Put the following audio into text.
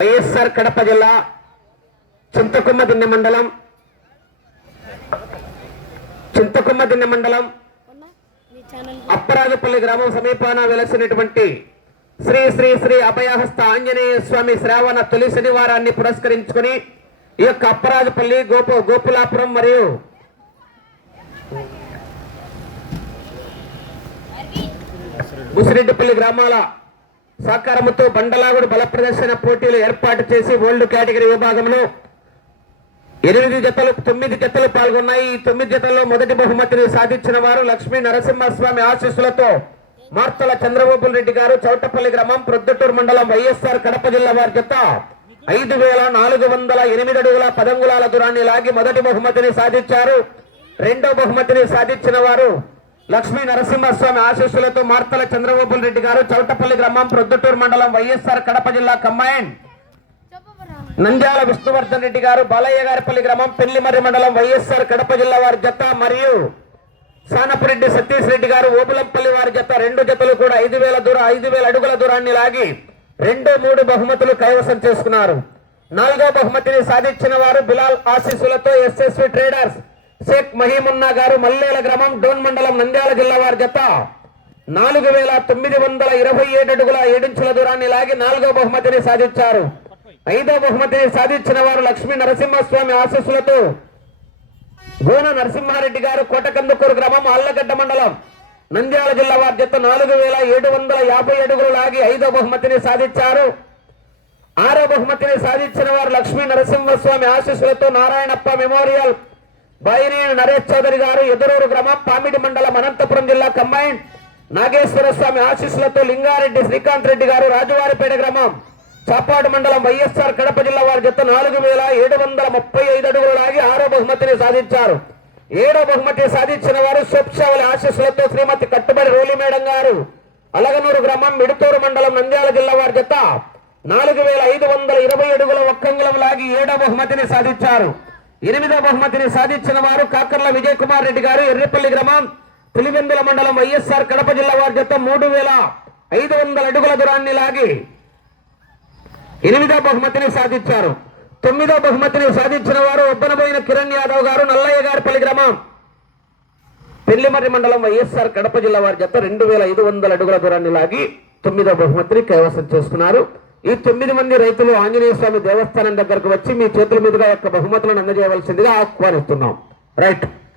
వైఎస్ఆర్ కడప జిల్లా చింతకొమ్మదిన్నె మండలం అప్పరాజపల్లి గ్రామం సమీపాన వెలసినటువంటి శ్రీ శ్రీ శ్రీ అభయహస్త ఆంజనేయ స్వామి శ్రావణ తొలి శనివారాన్ని పురస్కరించుకుని ఈ యొక్క అప్పరాజపల్లి గోపులాపురం మరియు ముసిరెడ్డిపల్లి గ్రామాల సహకారముతో బండలాగుడు బల ప్రదర్శన పోటీలు ఏర్పాటు చేసి వరల్డ్ కేటగిరీ విభాగంలో 9 జతలు పాల్గొన్నాయి. ఈ 9 జతల్లో మొదటి బహుమతిని సాధించిన వారు లక్ష్మీ నరసింహస్వామి ఆశీస్సులతో మార్తల చంద్రబాబు రెడ్డి గారు, చౌటపల్లి గ్రామం, ప్రొద్దుటూరు మండలం, వైఎస్ఆర్ కడప జిల్లా వారి జత 5408 అడుగుల 10 అంగుళాల దూరాన్ని లాగి మొదటి బహుమతిని సాధించారు. రెండో బహుమతిని సాధించిన వారు లక్ష్మీ నరసింహస్వామి ఆశీస్సులతో మార్తల చంద్రబాబు రెడ్డి గారు, చౌటపల్లి గ్రామం, ప్రొద్దుటూరు మండలం, వైఎస్ఆర్ కడప జిల్లా కంబైన్ నంద్యాల విష్ణువర్ధన్ రెడ్డి గారు, బాలయ్య గారిపల్లి గ్రామం, పెళ్లిమర్రి మండలం, వైఎస్ఆర్ కడప జిల్లా వారి జత మరియు సానపురెడ్డి సతీష్ రెడ్డి గారు, ఓబులంపల్లి వారి జత 2 జతలు కూడా 5000 అడుగుల దూరాన్ని లాగి 2-3 బహుమతులు కైవసం చేసుకున్నారు. 4వ బహుమతిని సాధించిన వారు బిలాల్ ఆశీస్సులతో ఎస్ఎస్వి ట్రేడర్స్ షేక్ మహీమున్నా గారు, మల్లేల గ్రామం, డోన్ మండలం, నంద్యాల జిల్లా వారి జత 4927 అడుగుల 7 ఇంచుల దూరాన్ని లాగి 4వ బహుమతిని సాధించారు. 5వ బహుమతిని సాధించిన వారు లక్ష్మీ నరసింహస్వామి ఆశీస్సులతో గోన నరసింహారెడ్డి గారు, కోటకందుకూరు గ్రామం, ఆళ్లగడ్డ మండలం, నంద్యాల జిల్లా వారి జత 4750 అడుగులు లాగి 5వ బహుమతిని సాధించారు. 6వ బహుమతిని సాధించిన వారు లక్ష్మీ నరసింహస్వామి ఆశీస్సులతో నారాయణప్ప మెమోరియల్ బైనేని నరేష్ చౌదరి గారు, ఎదురూరు గ్రామం, పామిడి మండలం, అనంతపురం జిల్లా కంబైన్ నాగేశ్వర స్వామి ఆశీస్సులతో లింగారెడ్డి శ్రీకాంత్ రెడ్డి గారు, రాజువారిపేట గ్రామం, చాపాడు మండలం, వైఎస్ఆర్ కడప జిల్లా వారి జత 4735 అడుగులు లాగి 6వ బహుమతిని సాధించారు. 7వ బహుమతి సాధించిన వారు సోప్షావలి ఆశీస్సులతో శ్రీమతి కట్టుబడి రోలి మేడం గారు, అలగనూరు గ్రామం, మిడుతూరు మండలం, నంద్యాల జిల్లా వారి జత 4520 అడుగుల 1 అంగుళం లాగి 7వ బహుమతిని సాధించారు. 8వ బహుమతిని సాధించిన వారు కాకర్ల విజయ్ కుమార్ రెడ్డి గారు, ఎర్రిపల్లి గ్రామం, పులివెందుల మండలం, వైఎస్ఆర్ కడప జిల్లా వారి జత 3500 అడుగుల దూరాన్ని లాగి 8వ బహుమతిని సాధించారు. 9వ బహుమతిని సాధించిన వారు ఒబ్బనబోయిన కిరణ్ యాదవ్ గారు, నల్లయ్య గారిపల్లి గ్రామం, పెళ్లిమర్రి మండలం, వైఎస్ఆర్ కడప జిల్లా వారి జత 2500 అడుగుల దూరాన్ని లాగి 9వ బహుమతిని కైవసం చేసుకున్నారు. ఈ 9 మంది రైతులు ఆంజనేయ స్వామి దేవస్థానం దగ్గరకు వచ్చి మీ చేతుల మీదుగా యొక్క బహుమతులను అందజేయవలసిందిగా ఆహ్వానిస్తున్నాం. రైట్.